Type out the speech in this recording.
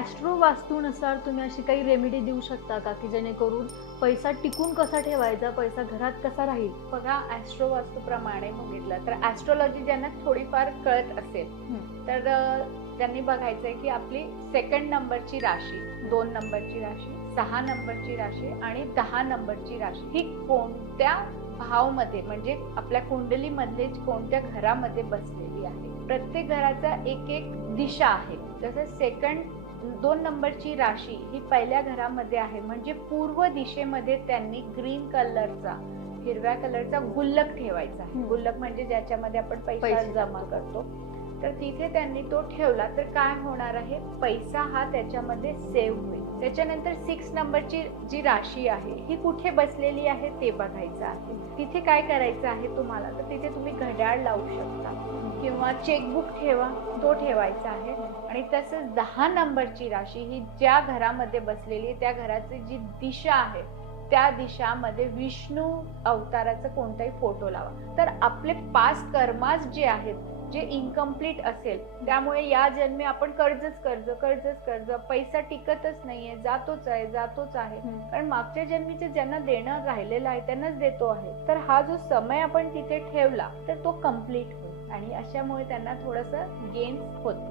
Austro वास्तूनुसार तुम्ही अशी काही रेमेडी देऊ शकता का की जेणेकरून पैसा टिकून कसा ठेवायचा, पैसा घरात कसा राहील? बघा, ॲस्ट्रो वास्तूप्रमाणे बघितलं तर ॲस्ट्रोलॉजी ज्यांना थोडीफार कळत असेल तर त्यांनी बघायचंय की आपली 2nd नंबरची राशी, 2 नंबरची राशी, 6 नंबरची राशी आणि 10 नंबरची राशी ही कोणत्या भावमध्ये म्हणजे आपल्या कुंडलीमधले कोणत्या घरामध्ये बसलेली आहे. प्रत्येक घराचा एक एक दिशा आहे. जसं 2 नंबरची राशी ही पहिल्या घरामध्ये आहे म्हणजे पूर्व दिशेमध्ये त्यांनी ग्रीन कलरचा, हिरव्या कलरचा गुल्लक ठेवायचा आहे. गुल्लक म्हणजे ज्याच्यामध्ये आपण पैसा जमा करतो. तर तिथे त्यांनी तो ठेवला तर काय होणार आहे, पैसा हा त्याच्यामध्ये सेव्ह होईल. त्याच्यानंतर 6 नंबरची जी राशी आहे ही कुठे बसलेली आहे ते बघायचं आहे. तिथे काय करायचं आहे तुम्हाला, तर तिथे तुम्ही घड्याळ लावू शकता किंवा चेकबुक ठेवा, तो ठेवायचा आहे. आणि तसंच 10 नंबरची राशी ही ज्या घरामध्ये बसलेली त्या घराची जी दिशा आहे त्या दिशामध्ये विष्णू अवताराचा कोणताही फोटो लावा. तर आपले पास्ट कर्मास जे आहेत, जे इनकम्प्लीट असेल, त्यामुळे या जन्मी आपण कर्ज, पैसा टिकतच नाहीये, जातोच आहे. कारण मागच्या जन्मीचे ज्यांना देणं राहिलेलं आहे त्यांनाच देतो आहे. तर हा जो समय आपण तिथे ठेवला तर तो कम्प्लीट होईल आणि अशामुळे त्यांना थोडंसं गेन्स होते.